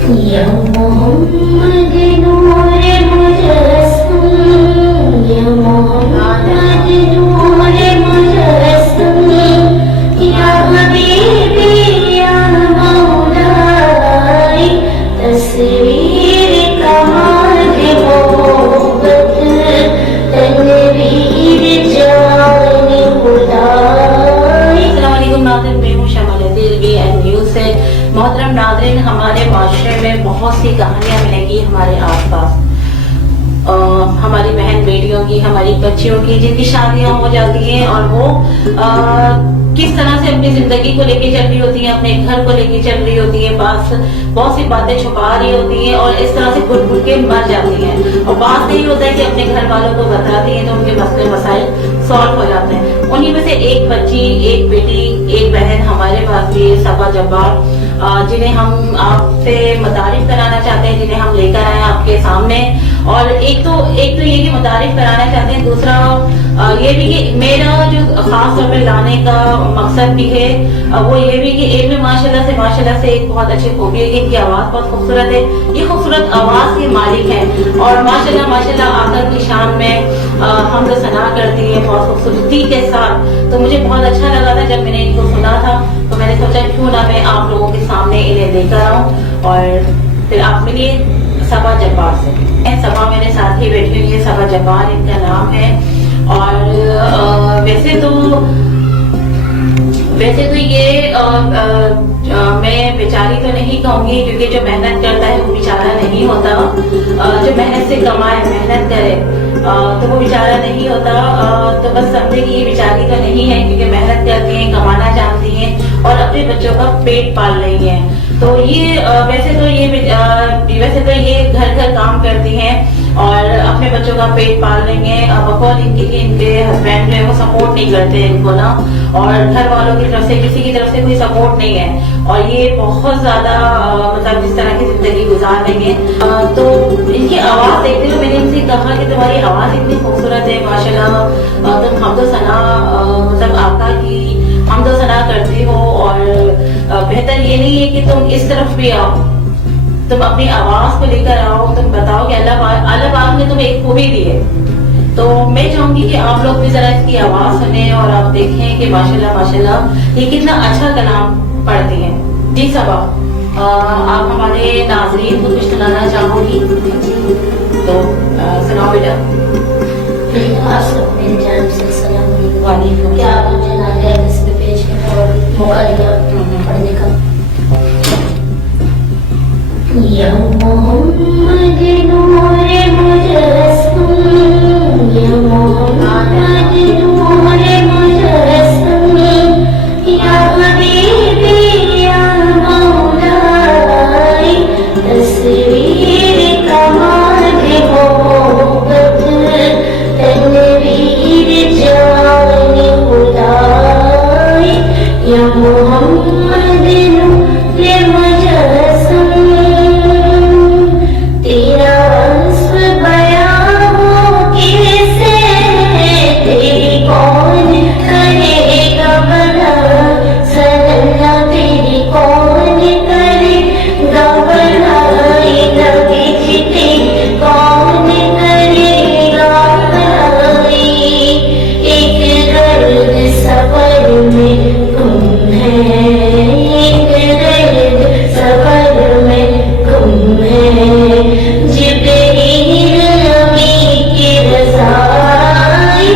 या मोहम्मद नूर मुजस्सम, या मोहम्मद नूर मुजस्सम, या हबीबी या मौलाए, तस्वीर कमाल मोहब्बत, तनवीर जान खुदाए। अस्सलाम वालेकुम नाज़रीन, मैं हूँ शमा लतीफ़ AN न्यूज़ से। मोहतरम नाज़रीन, हमारे माशरे में बहुत सी कहानियाँ मिलेंगी हमारे आसपास, हमारी बहन बेटियों की, हमारी बच्चियों की, जिनकी शादियाँ हो जाती हैं और वो किस तरह से अपनी जिंदगी को लेके चल रही होती हैं, अपने घर को लेके चल रही होती है, बहुत सी बातें छुपा रही होती हैं और इस तरह से घुट घुट के मर जाती हैं। और बात यही होता है कि अपने घर वालों को बताती हैं तो उनके मसले मसाइल सॉल्व हो जाते हैं। उन्हीं में से एक बच्ची, एक बेटी, एक बहन हमारे पास भी सबा जब्बार, जिन्हें हम आपसे मुतारिफ कराना चाहते हैं, जिन्हें हम लेकर आए आपके सामने। और एक तो ये कि मुतारिफ कराना चाहते हैं, दूसरा ये भी कि मेरा जो खास तौर पे लाने का मकसद भी है वो ये भी कि एक में माशाल्लाह से एक बहुत अच्छी खूबी है कि इनकी आवाज बहुत खूबसूरत है, ये खूबसूरत आवाज के मालिक हैं और माशाल्लाह आकर की शान में हम तो सना करती है बहुत खूबसूरती के साथ। तो मुझे बहुत अच्छा लगा था जब मैंने इनको सुना था, तो मैंने सोचा क्यों ना मैं आप लोगों के सामने इन्हें लेकर आऊं और फिर आप मिलिए सबा जब्बार से। सबा मेरे साथ ही बैठी हुई है, सबा जब्बार इनका नाम है। और वैसे तो ये मैं बेचारी तो नहीं कहूंगी, क्योंकि जो मेहनत करता है वो बेचारा नहीं होता, जो मेहनत से कमाए, मेहनत करे तो वो बेचारा नहीं होता। तो बस समझे कि ये बेचारी तो नहीं है, क्योंकि मेहनत करती हैं, कमाना जानती हैं और अपने बच्चों का पेट पाल रही हैं। तो ये वैसे तो ये घर काम करती हैं और अपने बच्चों का पेट पाल रही हैं। बकौल इनके हस्बैंड जो है वो सपोर्ट नहीं करते इनको ना, और घर वालों की तरफ से, किसी की तरफ से कोई सपोर्ट नहीं है और ये बहुत ज्यादा मतलब जिस तरह की जिंदगी गुजार रही है। तो इनकी आवाज देखते हुए मैंने इनसे कहा कि तुम्हारी आवाज इतनी खूबसूरत है माशाल्लाह, तुम हमदो सना मतलब आका की हमदो सना करती हो और बेहतर ये नहीं है कि तुम इस तरफ भी आओ, तुम अपनी आवाज को लेकर आओ, तुम बताओ कि अल्लाह पाक ने तुम्हें एक खूबी दी है। तो मैं चाहूंगी कि आप लोग भी जरा इसकी आवाज सुने और आप देखें कि माशाल्लाह ये कितना अच्छा कलाम पढ़ती हैं। जी सबा, आप हमारे नाजरीन को कुछ सुनाना चाहोगी तो सुनाओ बेटा। वालेकुम। क्या आप मुझे नाज़िया इस पे पेश और मौका दिया पढ़ने का। या मोहम्मद नूर मुजस्सम, या मोहम्मद नूर मुजस्सम, या हबीबी या मौलाए, तस्वीर कमाल मोहब्बत, तनवीर जान खुदाए, या मोहम्मद नूर मुजस्सम। तेरा वस्फ़ बयां हो कैसे, तेरी कौन करेगा बना सनना, तेरी कौन करेगा बनाई नगीचते, कौन करेगा बनाई। एक दर्द सफर में गुम है, एक दर्द सफर में गुम है, जिब्रील नबी की रज़ाई,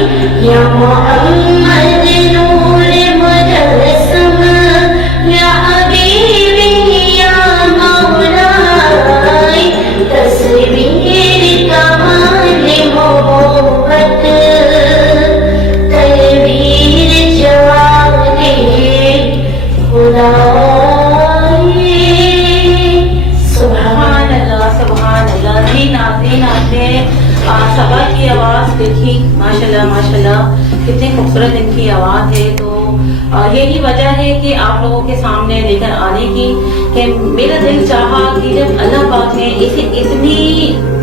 या मोहम्मद नूर मुजस्सम, या हबीबी या मौलाए, तस्वीर कमाल मोहब्बत, तनवीर जान खुदाए। सुभान अल्लाह। जी नाज़रीन, आपने सबा की आवाज देखी, माशाल्लाह कितनी खूबसूरत इनकी आवाज है। तो यही वजह है कि आप लोगों के सामने लेकर आने की, कि मेरा दिल चाहा कि जब अल्लाह पाक ने इसे इतनी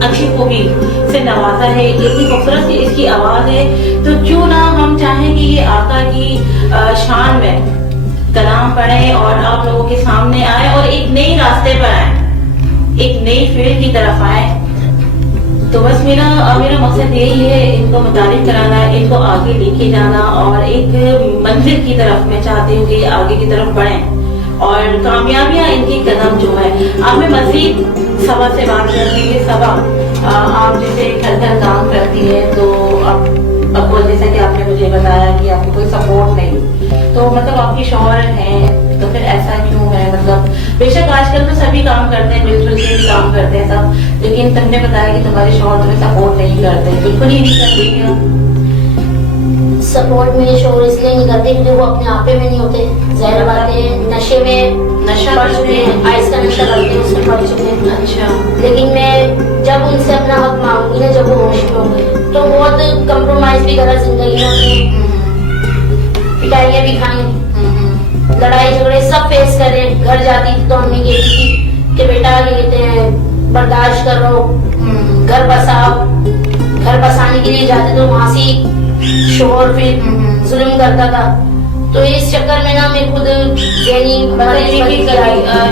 अच्छी खूबी से नवाजा है, इतनी खूबसूरत सी इसकी आवाज है, तो क्यों ना हम चाहें कि ये आका की शान में कलाम पढ़े और आप लोगों के सामने आए और एक नए रास्ते पर आए। एक नई फील्ड की तरफ आए। तो बस मेरा मकसद यही है, इनको मुतारिफ कराना, इनको आगे लेके जाना और एक मंजिल की तरफ मैं चाहती हूँ कि आगे की तरफ बढ़ें और कामयाबियां इनकी कदम जो है। आप मैं मजीद सबा से बात करती है। सबा, आप जैसे घर घर काम करती है, तो अब जैसा कि आपने मुझे बताया कि आपको कोई सपोर्ट नहीं, तो मतलब आपके शौहर हैं, तो फिर ऐसा क्यों है? मतलब बेशक आजकल तो सभी काम करते हैं, मिलजुल के भी काम करते हैं सब, लेकिन तुमने बताया कि तुम्हारे शौहर तुम्हें सपोर्ट नहीं करते, बिल्कुल ही नहीं करते क्या? सपोर्ट मेरे शोहर इसलिए नहीं करते क्योंकि वो अपने आपे में नहीं होते। ज़ाहिर बात है, नशे में नशा पड़ चुके हैं, आइस का नशा करते हैं, उसमें पड़ चुके हैं। अच्छा। लेकिन मैं जब उनसे अपना हक मांगूंगी ना, जब वो होश में होंगे, तो बहुत कंप्रोमाइज भी करा जिंदगी में, पिटाइयाँ भी खाई, लड़ाई झगड़े सब फेस करे। घर जाती थी तो अम्मी कहती थी कि बेटा ये कहते हैं बर्दाश्त करो, घर बसाओ। घर बसाने के लिए जाते तो वहां से शोहर फिर जुल्म करता था। तो इस चक्कर में ना मैं खुद जहनी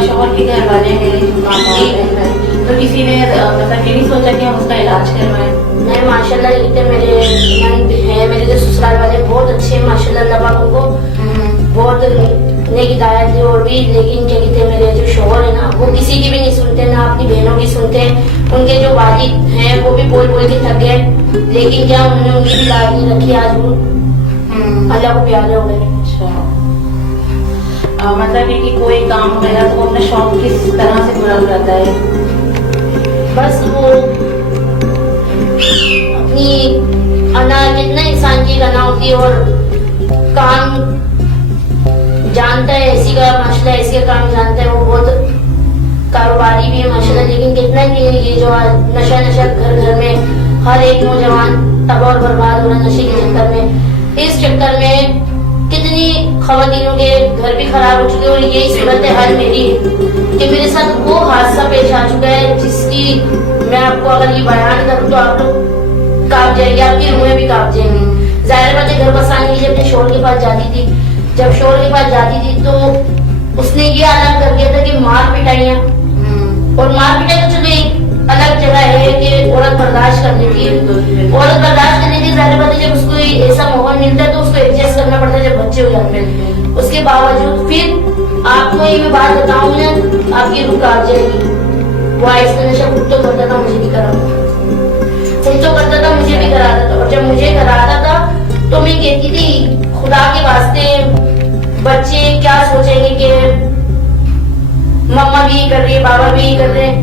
शोहर के घर वाले हैं, तो किसी ने मतलब ये नहीं सोचा कि हम उसका इलाज करवाएं? नहीं, माशाल्लाह कहते मेरे नंद हैं, मेरे जो ससुराल वाले बहुत अच्छे हैं माशाल्लाह, अल्लाह पाक उनको बहुत नेक हिदायत दी और भी। लेकिन क्या कहते हैं मेरे जो शोहर है ना, वो किसी की भी नहीं सुनते, ना अपनी बहनों की सुनते। उनके जो वालिद हैं वो भी बोल बोल के थक गए, लेकिन क्या उन्होंने उनकी भी लाज नहीं रखी। आज वो अल्लाह को प्यारे हो गए। अच्छा, मतलब ये कि कोई काम वगैरह तो वो अपना शौक किस तरह से पूरा करता है? बस वो अपनी अना जितना इंसान की अना होती है और काम जानता है, ऐसी का माशाल्लाह ऐसी का काम जानता है, वो बहुत कारोबारी भी है माशाल्लाह। लेकिन कितना कि ये जो नशा घर घर में हर एक नौजवान तबाह और बर्बाद हो रहा है नशे के चक्कर में। इस चक्कर में कितनी खवातीनों के घर भी खराब हो चुके हैं और यही सूरत हाल मेरी है कि मेरे साथ वो हादसा पेश आ चुका है जिसकी मैं आपको अगर ये बयान करूँ तो आप लोग कांप जाएंगे, आपकी रूहें भी कांप जाएंगी। जाहिर बात है, घर बसाने के लिए अपने शोहर के पास जाती थी। जब शोहर के पास जाती थी तो उसने ये ऐलान कर दिया था कि मार पिटाइयाँ, और मार पिटाई तो चलो एक अलग जगह है कि औरत बर्दाश्त कर लेती है, औरत बर्दाश्त कर लेती है। जाहिर बात है, जब उसको ऐसा माहौल मिलता है तो उसको एडजस्ट करना पड़ता है जब बच्चे हो जाते हैं। उसके बावजूद फिर आपको ये मैं बात बताऊं ना, आपकी रूह कांप जाएगी। वो आइस का नशा खुद तो करता था, मुझे भी कराता था, खुद तो करता था, मुझे भी कराता था। और जब मुझे कराता था तो मैं कहती थी खुदा के वास्ते बच्चे क्या सोचेंगे कि मम्मा भी कर रही है, बाबा भी कर रहे हैं।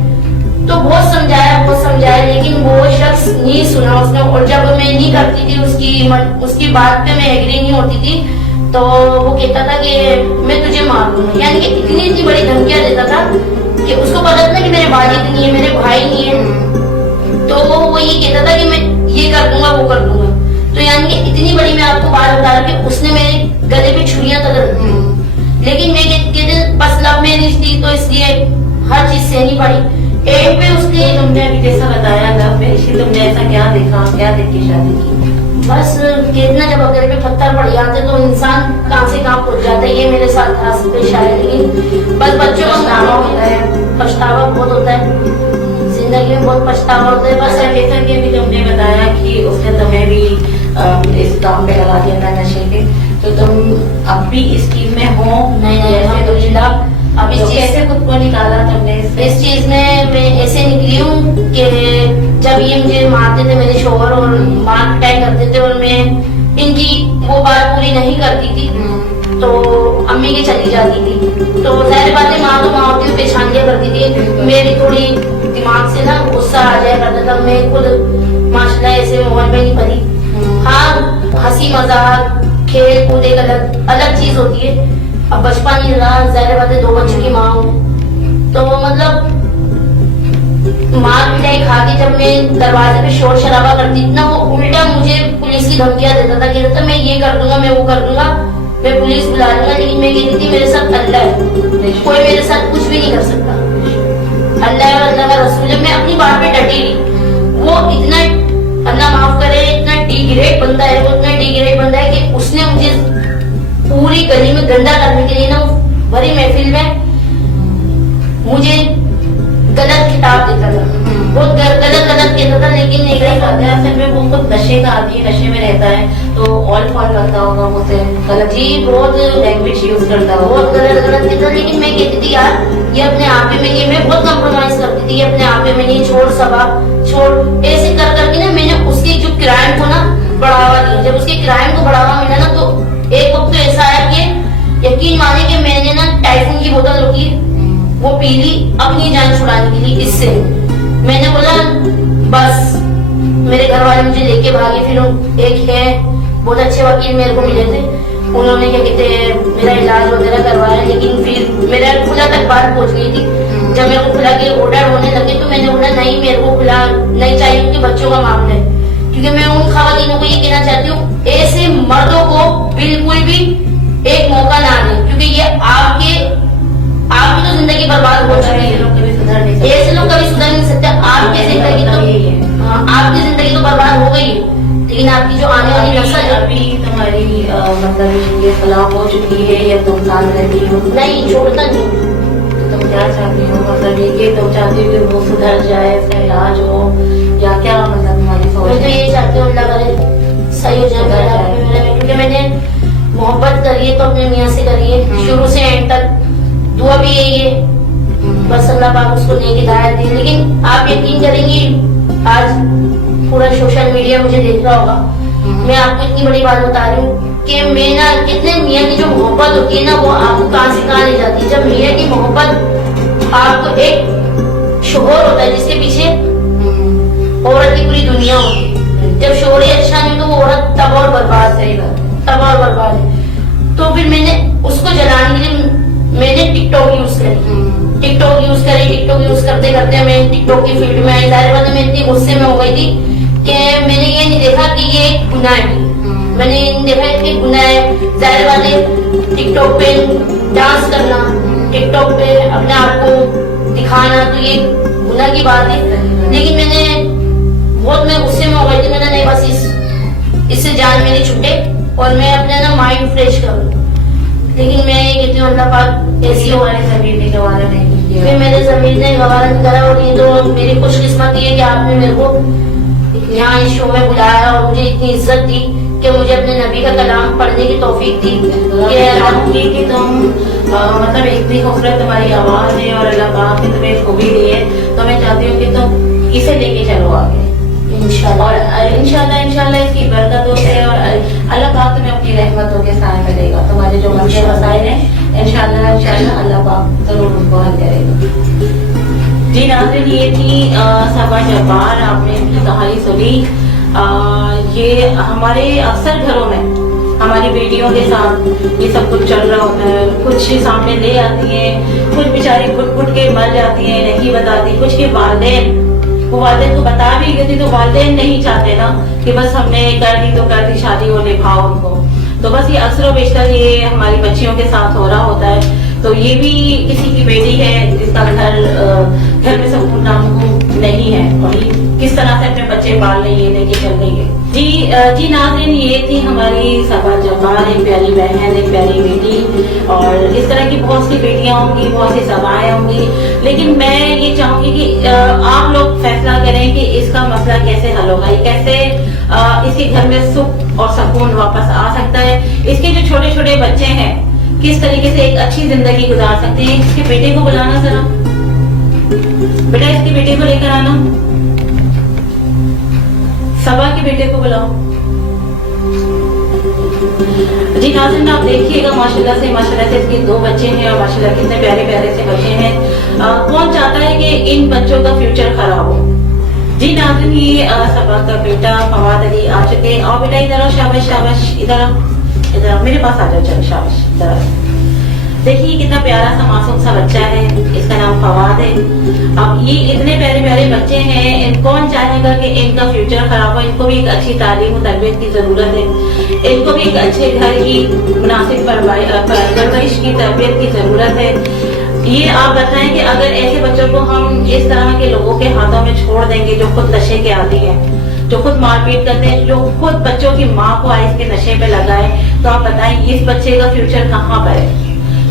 तो बहुत समझाया, लेकिन वो शख्स नहीं सुना उसने। और जब मैं नहीं करती थी उसकी बात पे मैं एग्री नहीं होती थी, तो वो कहता था कि मैं तुझे मार दूंगा। यानी कि इतनी बड़ी धमकियां देता था कि उसको पता था कि मेरे वालिद नहीं है, मेरे भाई नहीं है, तो वो ये कहता था कि मैं ये कर दूंगा, वो कर दूंगा। तो यानी कि इतनी बड़ी मैं आपको बात बता रही कि उसने मेरे गले पे छुरियां तक रख दी। लेकिन मैं कहते बस लब में नहीं थी, तो इसलिए हर चीज सहनी पड़ी। एंड पे उसने तुमने अभी जैसा बताया लब में, तुमने ऐसा क्या देखा, क्या देख के शादी की? बस कितना जब अगर पे पत्थर पड़ जाते तो इंसान कहाँ से कहाँ पहुंच जाता है। ये मेरे साथ खास पेश आया। लेकिन बस बच्चों का पछतावा बहुत होता है, जिंदगी में बहुत पछतावा होता है। बस जैसा कि अभी तुमने बताया कि उसने तुम्हें भी इस काम में लगा दिया था नशे के, तो तुम अब भी इस चीज में हो? नहीं, जैसे अब इस कैसे खुद को निकाला तुमने? इस चीज में मैं ऐसे निकली हूँ कि जब ये मुझे मारते थे मेरे शोहर और मार पिटाई करते थे और मैं इनकी वो बात पूरी नहीं करती थी, तो अम्मी के चली जाती थी। तो जाहिर बात है, माँ तो माँ होती है, परेशान किया करती थी। मेरी थोड़ी दिमाग से ना गुस्सा आ जाया करता था। मैं खुद माशाल्लाह ऐसे माहौल में नहीं पली। हाँ, हंसी मजाक खेल कूद एक अलग चीज होती है। अब बचपन ही रहा, जाहिर बात है 2 बच्चों की माँ हूँ, तो मतलब मार पिटाई खा के जब मैं दरवाजे पे शोर शराबा करती थी ना, वो उल्टा मुझे पुलिस की धमकियां देता था, कहता था मैं ये कर दूंगा, मैं वो कर दूंगा, मैं पुलिस बुला लूंगा। लेकिन मैं कहती थी मेरे साथ अल्लाह है, कोई मेरे साथ कुछ भी नहीं कर सकता। अल्लाह और अल्लाह का रसूल है, मैं अपनी बात पे डटी रही। वो इतना, अल्लाह माफ करे, इतना डिग्रेड बंदा है, वो इतना डिग्रेड बंदा है कि उसने मुझे पूरी गली में गंदा करने के लिए ना, भरी महफिल में मुझे गलत लेकिन एक नहीं करते हैं, असल में वो खुद नशे का आदमी है, नशे में रहता है, तो ऑल फॉल लगता होगा मुझसे, गलत जी बहुत लैंग्वेज यूज करता होगा। बहुत गलत गलत कहता, लेकिन मैं कहती थी यार ये अपने आप में नहीं, मैं बहुत कम्प्रोमाइज करती थी, ये अपने आप में नहीं, छोड़ सबा छोड़, ऐसे कर करके ना मैंने उसके जो क्राइम को ना बढ़ावा दिया। जब उसके क्राइम को बढ़ावा मिला ना, तो एक वक्त तो ऐसा आया कि यकीन माने कि मैंने ना टाइफून की बोतल रोकी, वो पी ली अपनी जान छुड़ाने के लिए। इससे मैंने बोला बस, मेरे घर वाले मुझे लेके भागे। फिर एक है बहुत अच्छे वकील मेरे को मिले थे, उन्होंने क्या कहते हैं मेरा इलाज वगैरह करवाया, लेकिन फिर मेरा खुला तक बात पहुंच गई थी। जब मेरे को खुला के ऑर्डर होने लगे तो मैंने बोला नहीं, मेरे को खुला नहीं चाहिए, क्योंकि बच्चों का मामला है। क्योंकि मैं उन खवातीनों को ये कहना चाहती हूँ, ऐसे मर्दों को बिल्कुल भी एक मौका ना दें, क्योंकि ये आपकी तो जिंदगी बर्बाद हो चुकी है। कभी सुधर नहीं सकते, ऐसे लोग कभी सुधर नहीं सकते। आपकी जिंदगी तो आपकी जिंदगी तो बर्बाद हो गई है, लेकिन आपकी जो आने वाली नस्ल है, अभी तुम्हारी मतलब ये सलाह हो चुकी है या तुम साथ रहती हो, नहीं छोड़ता नहीं। तो तुम क्या चाहती हो? मतलब ये तुम चाहती हो कि वो सुधर जाए, इसका इलाज हो, या क्या मतलब तुम्हारी सोच मैं तो है? ये चाहती हूँ अल्लाह करे सही हो जाए, क्योंकि मैंने मोहब्बत करी है तो अपने मियाँ से करी है शुरू से एंड तक, दुआ भी यही है बस अल्लाह पाक उसको नेक हिदायत दे। लेकिन आप यकीन करेंगी, आज पूरा सोशल मीडिया मुझे देख रहा होगा, मैं आपको इतनी बड़ी बात बता रही हूँ कि मैं ना कितने मियाँ की जो मोहब्बत होती है ना, वो आपको कहाँ से कहाँ ले जाती है। जब मियाँ की मोहब्बत, आपको एक शोहर होता है जिसके पीछे औरत की पूरी दुनिया होती है, जब शोहर ही अच्छा नहीं तो वो औरत तब और बर्बाद है, तब और बर्बाद है। तो फिर मैंने उसको जलाने के लिए मैंने टिकटॉक यूज करी, टिकटॉक यूज करते करते मैं टिकटॉक की फील्ड में आई। जाहिर बात है मैं इतनी गुस्से में हो गई थी कि मैंने ये नहीं देखा कि ये एक गुनाह है, मैंने ये नहीं देखा कि गुनाह है। जाहिर बात है टिकटॉक पे डांस करना, टिकटॉक पे अपने आप को दिखाना, तो ये गुनाह की बात है। लेकिन मैं गुस्से में हो गई थी, मैंने नहीं बस इससे जान मेरी छूटे और मैं अपने ना माइंड फ्रेश करूँ। लेकिन मैं ये कहती हूँ अल्लाह पाक ऐसी हमारे जमीन ने गवारा नहीं किया, फिर मेरे जमीन ने गवारा नहीं करा। और ये तो मेरी खुशकिस्मती है कि आपने मेरे को यहाँ इस शो में बुलाया और मुझे इतनी इज्जत दी कि मुझे अपने नबी का कलाम पढ़ने की तौफीक दी। कि तुम मतलब इतनी खूबसूरत तुम्हारी आवाज है और अल्लाह पाक ने तुम्हें खूबी दी है, तो मैं चाहती हूँ कि तुम इसे लेके चलो आगे इंशाल्लाह। और इंशाल्लाह इसकी बरकतों से और अल्लाह पाक तुम्हें अपनी रहमतों के साथ में देगा। तुम्हारे जो मसले मसाइल हैं इंशाल्लाह अल्लाह पाक जरूर उनको हल करेगा। जी नाज़रीन, ये थी सबा जब्बार, आपने इनकी कहानी सुनी। ये हमारे अक्सर घरों में हमारी बेटियों के साथ ये सब कुछ चल रहा होता है। कुछ सामने ले आती हैं, कुछ बेचारी फुट के मर जाती हैं, नहीं बताती। कुछ के वालिदैन, वो वालिदैन को बता भी गई तो वालिदैन नहीं चाहते ना कि बस हमने कर दी शादी हो, निभाओ उनको। तो बस ये अक्सर बेशतर ये हमारी बच्चियों के साथ हो रहा होता है। तो ये भी किसी की बेटी है जिसका घर में सुकून नामून नहीं है, और ये किस तरह से अपने बच्चे पाल रही है, लेके चल रही है। जी नाज़रीन, ये थी हमारी सबा जब्बार, एक प्यारी बहन, एक प्यारी बेटी। और इस तरह की बहुत सी बेटियां होंगी, बहुत सी सभाएं होंगी, लेकिन मैं ये चाहूंगी कि आप लोग फैसला करें कि इसका मसला कैसे हल होगा, ये कैसे इसके घर में सुख और सुकून वापस आ सकता है। इसके जो छोटे छोटे बच्चे हैं किस तरीके से एक अच्छी जिंदगी गुजार सकते हैं। इसके बेटे को बुलाना जरा, बेटा इसके बेटे को लेकर आना, सबा के बेटे को बुलाओ। जी नाज़रीन, आप देखिएगा माशाल्लाह से इसके 2 बच्चे हैं और माशाल्लाह कितने प्यारे प्यारे से बच्चे हैं। कौन चाहता है कि इन बच्चों का फ्यूचर खराब हो। जी नाज़रीन, ये सबा का बेटा फवाद अली आ चुके हैं। और बेटा इधर आओ, शाबाश, इधर आओ, मेरे पास आ जाओ, चलो शाबाश, इधर आओ। देखिए कितना प्यारा सा मासूम सा बच्चा है, इसका नाम फवाद है। अब ये इतने प्यारे प्यारे बच्चे हैं, कौन चाहेगा कि इनका फ्यूचर खराब हो। इनको भी एक अच्छी तालीम और तरबियत की जरूरत है, इनको भी एक अच्छे घर की मुनासिब परवरिश की तरबियत की जरूरत है। ये आप बताएं कि अगर ऐसे बच्चों को हम इस तरह के लोगों के हाथों में छोड़ देंगे जो खुद नशे के आदी हैं, जो खुद मारपीट करते हैं, जो खुद बच्चों की माँ को आइस के नशे पे लगाए, तो आप बताएं इस बच्चे का फ्यूचर कहाँ पर है।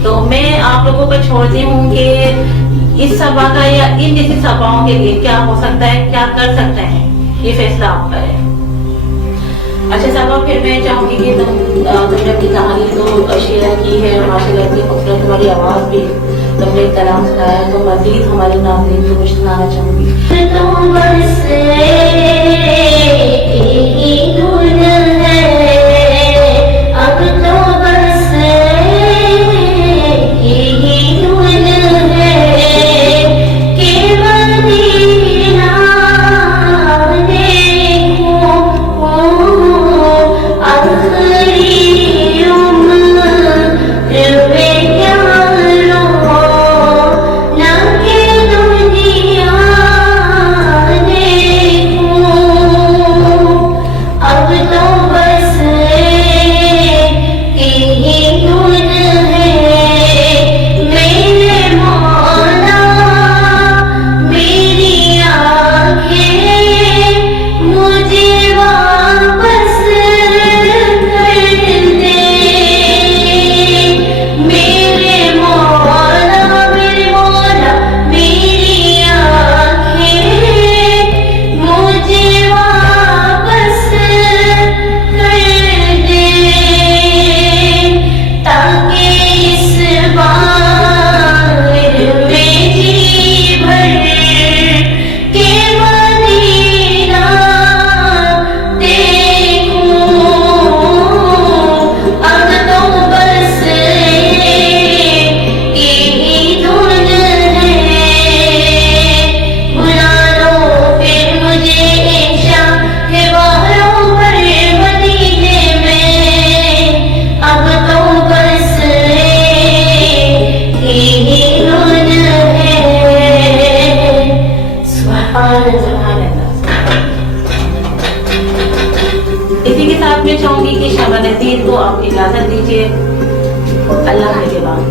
तो मैं आप लोगों को छोड़ती हूँ कि इस सभा का या इन जैसी सभाओं के लिए क्या हो सकता है, क्या कर सकते हैं। ये फैसला आपका है। अच्छा साहबा, फिर मैं चाहूंगी कि तुमने अपनी कहानी तो शेयर की है, माशाल्लाह इतनी खूबसूरत तुम्हारी आवाज भी, तुमने एक कलाम सुनाया, तो मजीद हमारे नाज़रीन को कुछ सुनाना चाहूंगी। अब तो बस यही धुन है कि मदीना देखूं, आखिरी उम्र में क्या लो ना कि दुनिया देखूं। अब तो बस यही धुन है मेरे मौला, मेरी आँखें मुझे वापस कर दे। मेरे मौला, मेरी आँखें मुझे वापस कर दे, ताकि इस बार में जी भर के मदीना देखूं। अब तो बस यही धुन है, बुला लो फिर मुझे शाम के बाहों पर मदीने में। अब तो बस यही धुन है। सुभान अल्लाह। सुभान अल्लाह। इसी के साथ मैं चाहूंगी कि शमा नज़ीर को आप इजाजत दीजिए, अल्लाह के बाद।